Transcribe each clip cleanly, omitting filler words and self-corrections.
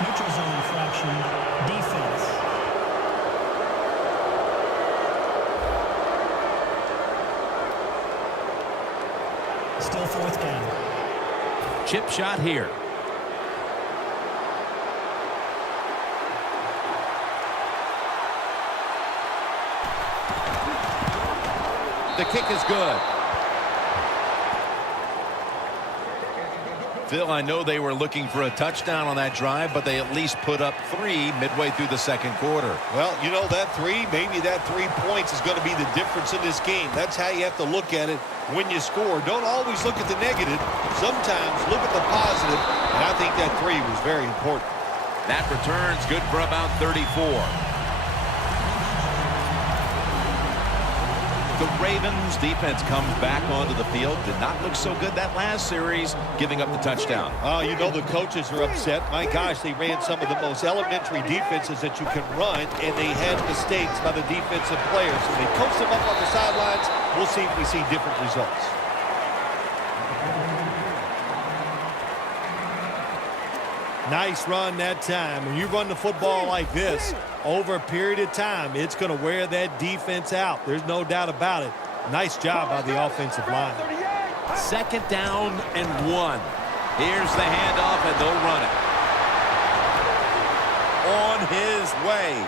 Neutral zone infraction, defense. Still fourth down. Chip shot here. The kick is good. Phil, I know they were looking for a touchdown on that drive, but they at least put up 3 midway through the second quarter. Well, you know, that 3, maybe that 3 points is going to be the difference in this game. That's how you have to look at it when you score. Don't always look at the negative. Sometimes look at the positive, and I think that 3 was very important. That return's good for about 34. The Ravens defense comes back onto the field. Did not look so good that last series, giving up the touchdown. Oh, you know the coaches are upset. My gosh, they ran some of the most elementary defenses that you can run, and they had mistakes by the defensive players. And they coached them up on the sidelines. We'll see if we see different results. Nice run that time. When you run the football like this, over a period of time, it's going to wear that defense out. There's no doubt about it. Nice job by the offensive line. Second down and 1. Here's the handoff, and they'll run it. On his way.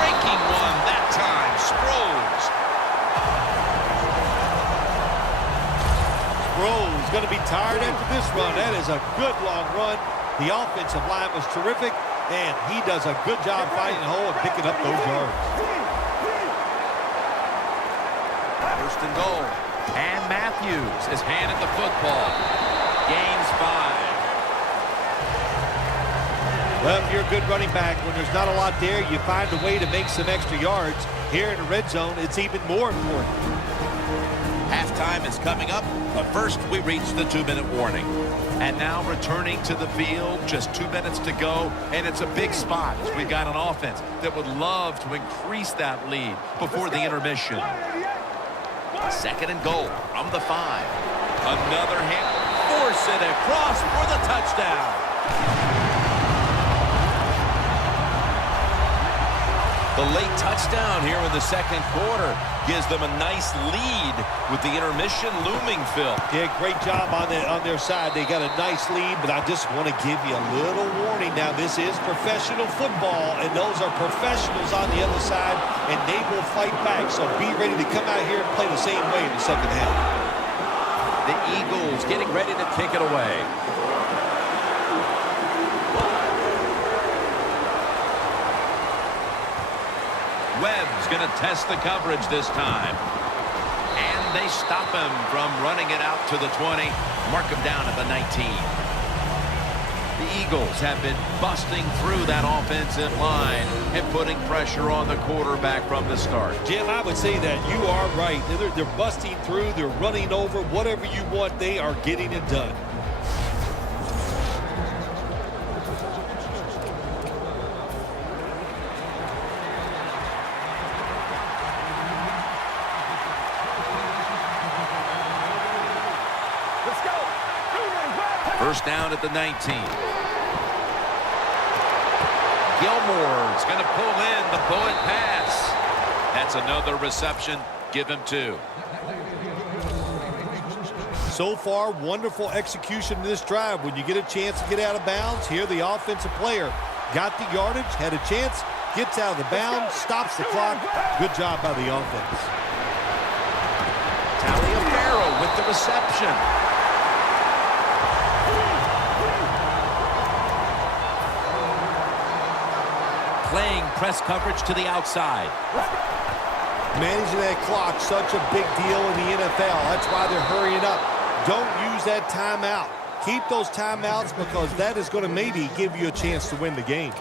Breaking one that time. Sproles. Sproles going to be tired after this run. That is a good long run. The offensive line was terrific, and he does a good job fighting the hole and picking up those yards. First and goal. And Matthews is handed the football. Gains 5. Well, if you're a good running back, when there's not a lot there, you find a way to make some extra yards. Here in the red zone, it's even more important. Halftime is coming up, but first we reach the 2-minute warning. And now returning to the field, just 2 minutes to go, and it's a big spot. We've got an offense that would love to increase that lead before the intermission. Second and goal from the 5. Another hand. Force it across for the touchdown. The late touchdown here in the second quarter gives them a nice lead with the intermission looming, Phil. Yeah, great job on their side. They got a nice lead, but I just want to give you a little warning now. This is professional football, and those are professionals on the other side, and they will fight back. So be ready to come out here and play the same way in the second half. The Eagles getting ready to kick it away. Webb's going to test the coverage this time. And they stop him from running it out to the 20. Mark him down at the 19. The Eagles have been busting through that offensive line and putting pressure on the quarterback from the start. Jim, I would say that you are right. They're busting through. They're running over. Whatever you want, they are getting it done. First down at the 19. Gilmore's going to pull in the bullet pass. That's another reception. Give him 2. So far, wonderful execution in this drive. When you get a chance to get out of bounds, here the offensive player got the yardage, had a chance, gets out of the bounds, stops the clock. Good job by the offense. Taliaferro with the reception. Playing press coverage to the outside. Managing that clock, such a big deal in the NFL. That's why they're hurrying up. Don't use that timeout. Keep those timeouts because that is going to maybe give you a chance to win the game.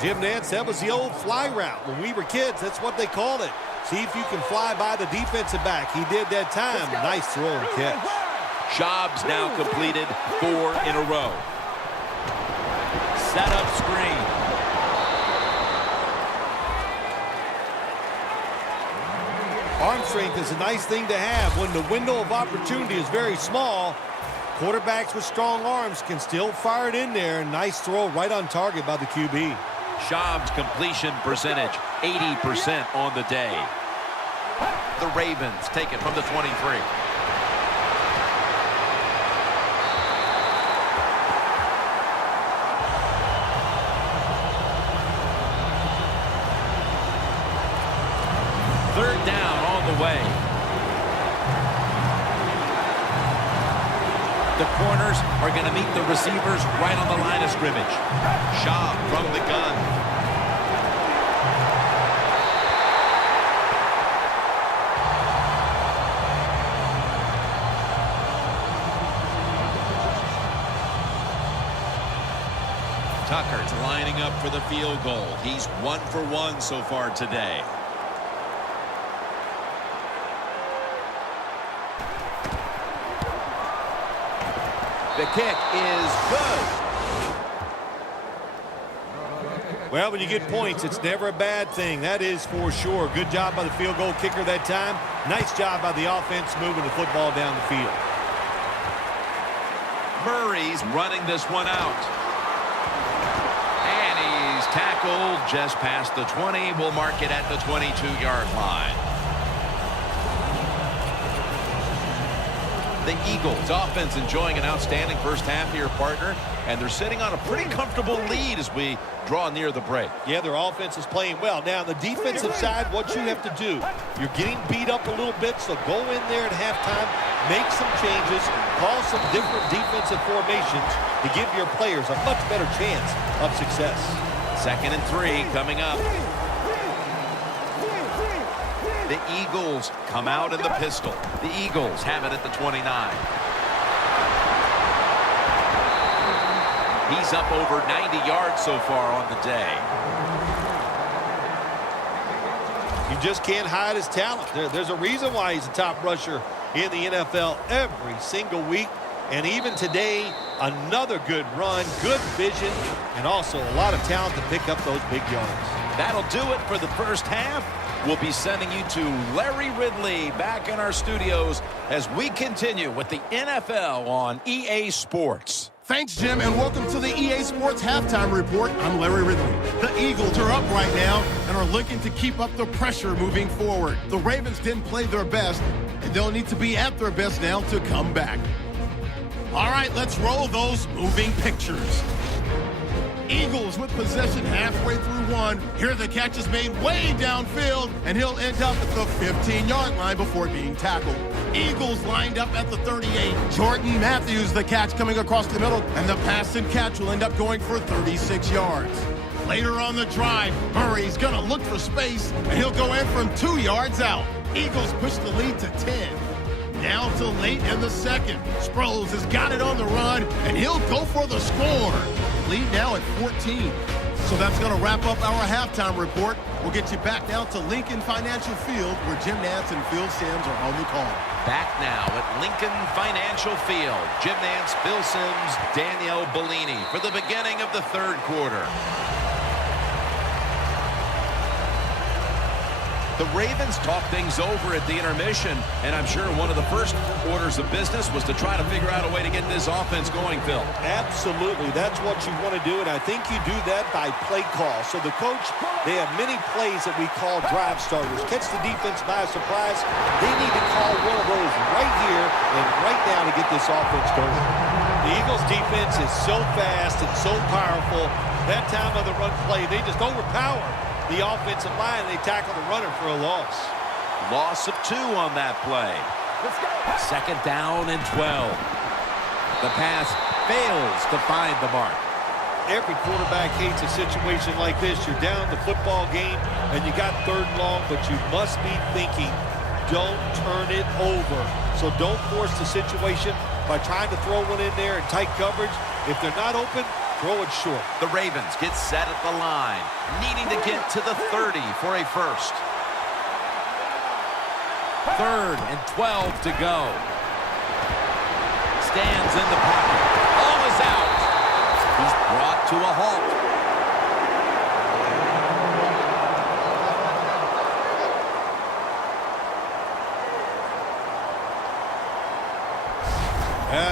Jim Nantz, that was the old fly route. When we were kids, that's what they called it. See if you can fly by the defensive back. He did that time. Nice throw and catch. Jobs now completed 4 in a row. Set up screen. Arm strength is a nice thing to have when the window of opportunity is very small. Quarterbacks with strong arms can still fire it in there. Nice throw right on target by the QB. Schaub's completion percentage, 80% on the day. The Ravens take it from the 23. Third down on the way. The corners are going to meet the receivers right on the line of scrimmage. Schaub from the gun. Tucker's lining up for the field goal. He's 1 for 1 so far today. The kick is good. Well, when you get points, it's never a bad thing. That is for sure. Good job by the field goal kicker that time. Nice job by the offense moving the football down the field. Murray's running this one out. And he's tackled just past the 20. We'll mark it at the 22-yard line. The Eagles offense enjoying an outstanding first half here, partner, and they're sitting on a pretty comfortable lead as we draw near the break. Yeah, their offense is playing well. Now, on the defensive side, what you have to do, you're getting beat up a little bit, so go in there at halftime, make some changes, call some different defensive formations to give your players a much better chance of success. 2nd and 3 coming up. The Eagles come out in the pistol. The Eagles have it at the 29. He's up over 90 yards so far on the day. You just can't hide his talent. There's a reason why he's a top rusher in the NFL every single week. And even today, another good run, good vision, and also a lot of talent to pick up those big yards. That'll do it for the first half. We'll be sending you to Larry Ridley back in our studios as we continue with the NFL on EA Sports. Thanks, Jim, and welcome to the EA Sports Halftime Report. I'm Larry Ridley. The Eagles are up right now and are looking to keep up the pressure moving forward. The Ravens didn't play their best, and they'll need to be at their best now to come back. All right, let's roll those moving pictures. Eagles with possession halfway through one. Here the catch is made way downfield, and he'll end up at the 15-yard line before being tackled. Eagles lined up at the 38. Jordan Matthews, the catch coming across the middle, and the pass and catch will end up going for 36 yards. Later on the drive, Murray's going to look for space, and he'll go in from 2 yards out. Eagles push the lead to 10. Now to late in the second. Sproles has got it on the run, and he'll go for the score. Lead now at 14. So that's going to wrap up our halftime report. We'll get you back now to Lincoln Financial Field, where Jim Nantz and Phil Simms are on the call. Back now at Lincoln Financial Field. Jim Nantz, Phil Simms, Danielle Bellini for the beginning of the third quarter. The Ravens talked things over at the intermission, and I'm sure one of the first orders of business was to try to figure out a way to get this offense going, Phil. Absolutely. That's what you want to do, and I think you do that by play call. So the coach, they have many plays that we call drive starters. Catch the defense by surprise. They need to call one of those right here and right now to get this offense going. The Eagles' defense is so fast and so powerful. That time of the run play, they just overpower the offensive line, and they tackle the runner for a loss. Loss of 2 on that play. 2nd down and 12. The pass fails to find the mark. Every quarterback hates a situation like this. You're down the football game, and you got 3rd and long, but you must be thinking, don't turn it over. So don't force the situation by trying to throw one in there in tight coverage. If they're not open, throw it short. The Ravens get set at the line, needing to get to the 30 for a first. 3rd and 12 to go. Stands in the pocket. Ball is out. He's brought to a halt.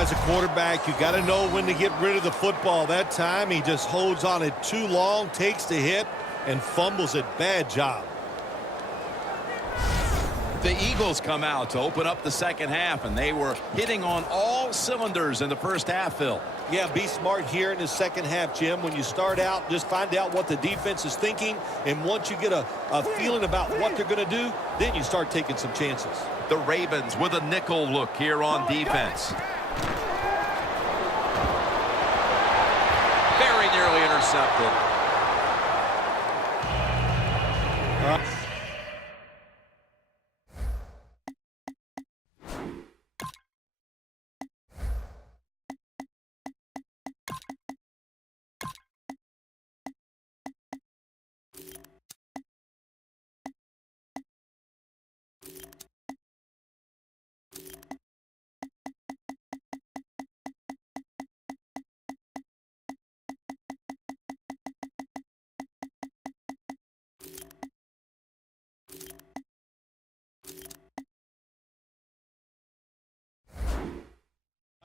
As a quarterback, you got to know when to get rid of the football. That time, he just holds on it too long, takes the hit, and fumbles it. Bad job. The Eagles come out to open up the second half, and they were hitting on all cylinders in the first half, Phil. Yeah, be smart here in the second half, Jim. When you start out, just find out what the defense is thinking, and once you get a feeling about what they're going to do, then you start taking some chances. The Ravens with a nickel look here on defense. Very nearly intercepted.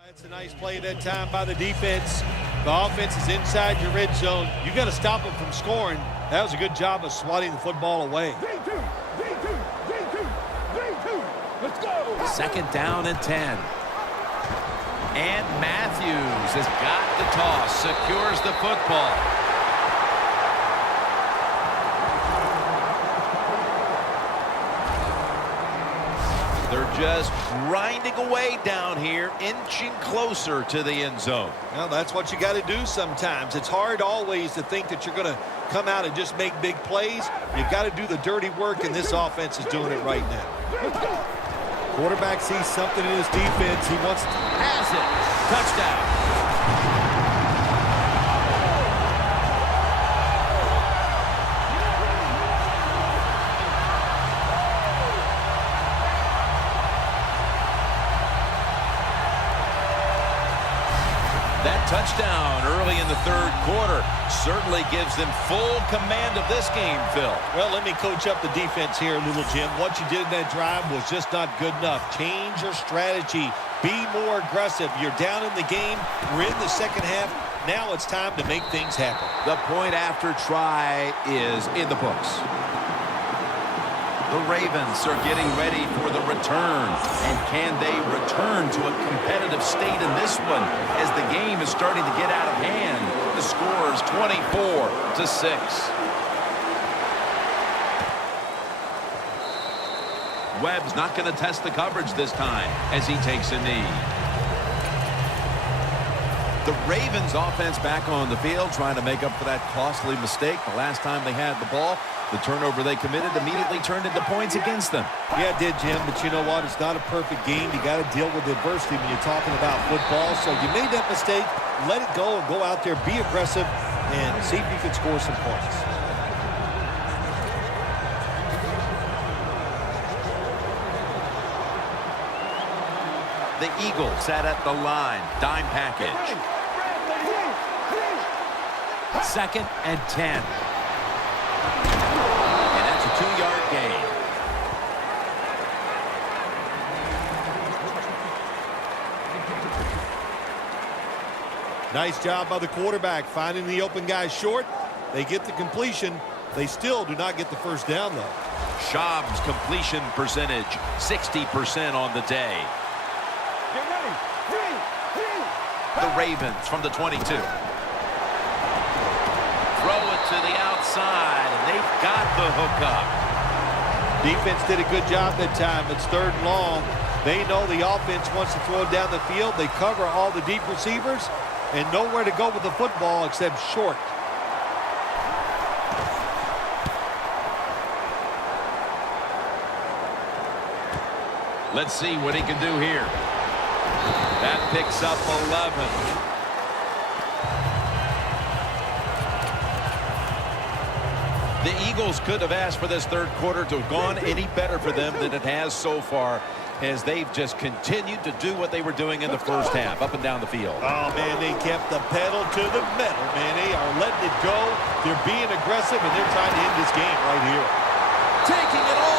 It's a nice play that time by the defense. The offense is inside your red zone. You got to stop them from scoring. That was a good job of swatting the football away. Let's go. Second down and 10. And Matthews has got the toss, secures the football. They're just grinding away down here, inching closer to the end zone. Well, that's what you got to do sometimes. It's hard always to think that you're going to come out and just make big plays. You've got to do the dirty work, and this offense is doing it right now. Quarterback sees something in his defense. He wants to... Has it. Touchdown. That touchdown early in the third quarter certainly gives them full command of this game, Phil. Well, let me coach up the defense here, little Jim. What you did in that drive was just not good enough. Change your strategy. Be more aggressive. You're down in the game. We're in the second half. Now it's time to make things happen. The point after try is in the books. The Ravens are getting ready for the return. And can they return to a competitive state in this one as the game is starting to get out of hand? The score is 24-6. Webb's not going to test the coverage this time as he takes a knee. The Ravens offense back on the field trying to make up for that costly mistake the last time they had the ball. The turnover they committed immediately turned into points against them. Yeah, it did, Jim, but you know what? It's not a perfect game. You got to deal with adversity when you're talking about football. So you made that mistake, let it go, and go out there, be aggressive, and see if you can score some points. The Eagles sat at the line. Dime package. Second and 10. And that's a 2-yard gain. Nice job by the quarterback finding the open guy short. They get the completion. They still do not get the first down, though. Schaub's completion percentage, 60% on the day. Get ready. The Ravens from the 22. Throw it to the outside, and they've got the hook up. Defense did a good job that time. It's third and long. They know the offense wants to throw it down the field. They cover all the deep receivers and nowhere to go with the football except short. Let's see what he can do here. That picks up 11. The Eagles could have asked for this third quarter to have gone any better for them than it has so far, as they've just continued to do what they were doing in the first half, up and down the field. Oh, man, they kept the pedal to the metal, man. They are letting it go. They're being aggressive, and they're trying to end this game right here. Taking it all